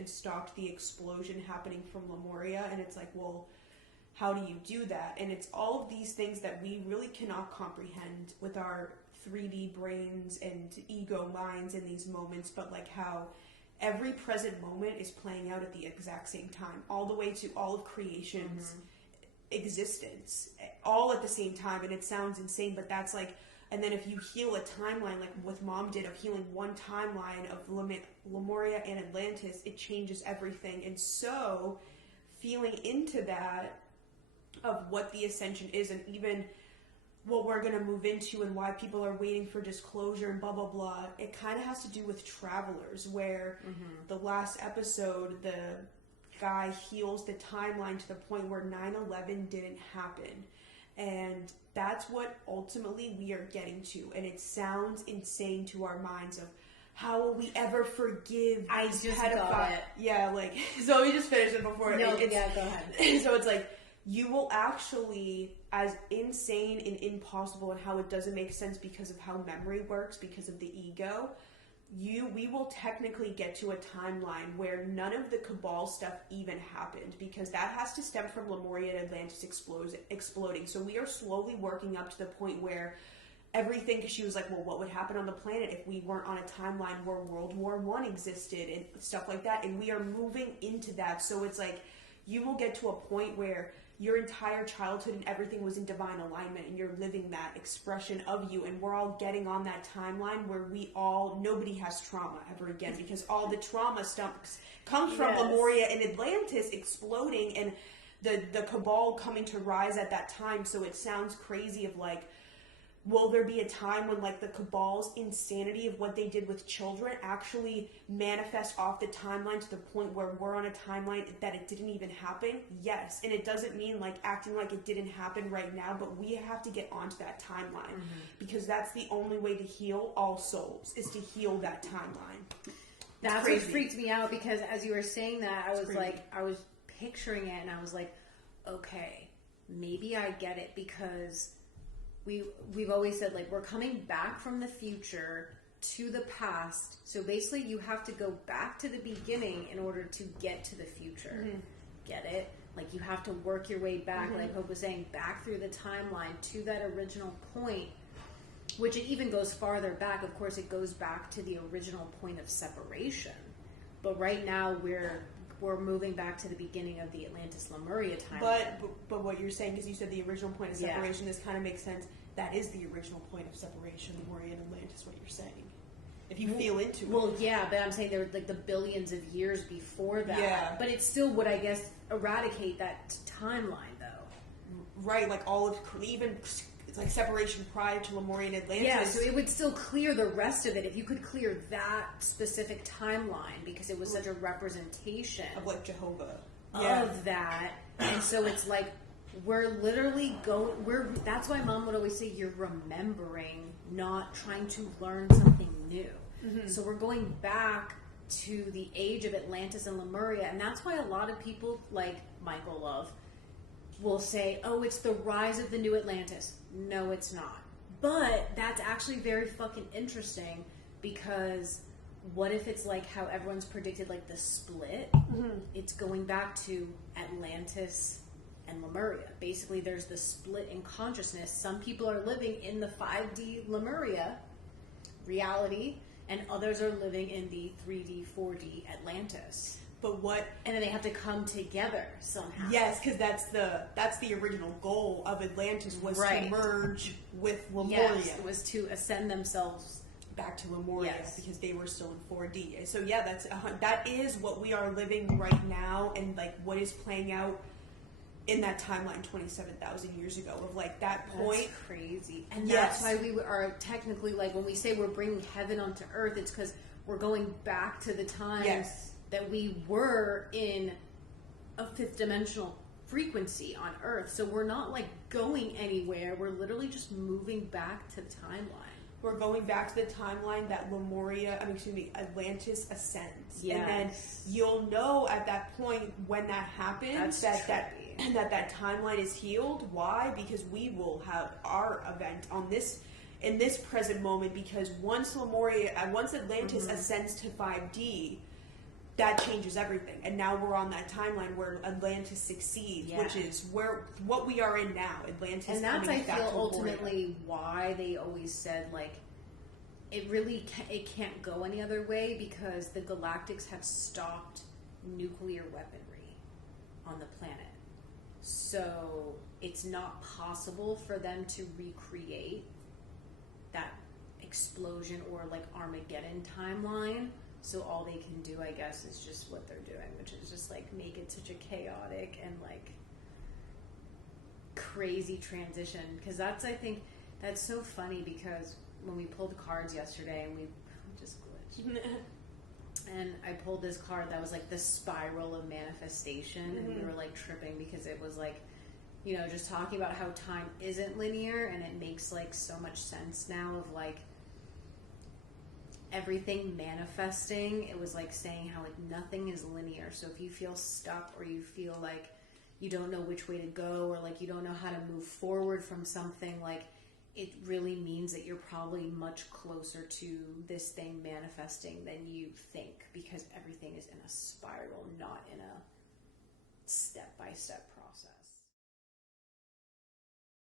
and stopped the explosion happening from Lemuria. And it's like, well, how do you do that? And it's all of these things that we really cannot comprehend with our 3D brains and ego minds in these moments, but like how every present moment is playing out at the exact same time, all the way to all of creation's existence, all at the same time. And it sounds insane, but that's like, and then if you heal a timeline, like what Mom did of healing one timeline of Lemuria and Atlantis, it changes everything. And so feeling into that of what the ascension is, and even what we're going to move into and why people are waiting for disclosure and blah blah blah, it kind of has to do with travelers, where the last episode the guy heals the timeline to the point where 9/11 didn't happen, and that's what ultimately we are getting to. And it sounds insane to our minds of how will we ever forgive I these just pedophiles? got it. Yeah, like, so we just finished it before. No, it's, yeah, go ahead. So it's like, you will actually, as insane and impossible and how it doesn't make sense because of how memory works, because of the ego, we will technically get to a timeline where none of the Cabal stuff even happened, because that has to stem from Lemuria and Atlantis exploding. So we are slowly working up to the point where everything, because she was like, well, what would happen on the planet if we weren't on a timeline where World War I existed and stuff like that, and we are moving into that. So it's like, you will get to a point where your entire childhood and everything was in divine alignment, and you're living that expression of you, and we're all getting on that timeline where nobody has trauma ever again, because all the trauma stuff comes from Lemuria and Atlantis exploding and the Cabal coming to rise at that time. So it sounds crazy of like, will there be a time when like the Cabal's insanity of what they did with children actually manifests off the timeline to the point where we're on a timeline that it didn't even happen? Yes. And it doesn't mean like acting like it didn't happen right now, but we have to get onto that timeline, because that's the only way to heal all souls, is to heal that timeline. That's what freaked me out, because as you were saying that, I was like, I was picturing it and I was like, okay, maybe I get it, because we've always said, like, we're coming back from the future to the past. So basically you have to go back to the beginning in order to get to the future. Get it? Like, you have to work your way back, like Hope was saying, back through the timeline to that original point, which it even goes farther back. Of course, it goes back to the original point of separation. But right now we're moving back to the beginning of the Atlantis Lemuria timeline. But what you're saying is, you said the original point of separation. This kind of makes sense. That is the original point of separation, Lemuria and Atlantis, what you're saying. If you feel into it. Well, yeah, but I'm saying there were like the billions of years before that. Yeah. But it still would, I guess, eradicate that timeline, though. Right, like all of, even, it's like separation prior to Lemuria and Atlantis. Yeah, so it would still clear the rest of it if you could clear that specific timeline, because it was such a representation of like Jehovah. Of that. And so it's like, we're literally that's why Mom would always say, you're remembering, not trying to learn something new. So we're going back to the age of Atlantis and Lemuria, and that's why a lot of people, like Michael Love, will say, oh, it's the rise of the new Atlantis. No, it's not. But that's actually very fucking interesting, because what if it's like how everyone's predicted, like the split? It's going back to Atlantis and Lemuria. Basically, there's the split in consciousness. Some people are living in the 5D Lemuria reality, and others are living in the 3D, 4D Atlantis. But what? And then they have to come together somehow. Yes, because that's the original goal of Atlantis, was to merge with Lemuria. Yes, it was to ascend themselves back to Lemuria, because they were still in 4D. So yeah, that is what we are living right now, and like what is playing out in that timeline 27,000 years ago, of like that point. That's crazy. And that's why we are technically, like, when we say we're bringing heaven onto earth, it's because we're going back to the times that we were in a fifth dimensional frequency on earth. So we're not like going anywhere. We're literally just moving back to the timeline. We're going back to the timeline that Atlantis ascends. Yes. And then you'll know at that point, when that happens, that timeline is healed. Why? Because we will have our event in this present moment, because once Atlantis ascends to 5D, that changes everything. And now we're on that timeline where Atlantis succeeds, which is what we are in now. Atlantis, and that's I feel ultimately why they always said like it can't go any other way, because the Galactics have stopped nuclear weaponry on the planet. So it's not possible for them to recreate that explosion or like Armageddon timeline. So all they can do, I guess, is just what they're doing, which is just like make it such a chaotic and like crazy transition. Because that's, I think, that's so funny, because when we pulled cards yesterday and we just glitched. And I pulled this card that was like the spiral of manifestation, and we were like tripping because it was like, you know, just talking about how time isn't linear, and it makes like so much sense now of like everything manifesting. It was like saying how like nothing is linear. So if you feel stuck, or you feel like you don't know which way to go, or like you don't know how to move forward from something, like it really means that you're probably much closer to this thing manifesting than you think, because everything is in a spiral, not in a step-by-step process.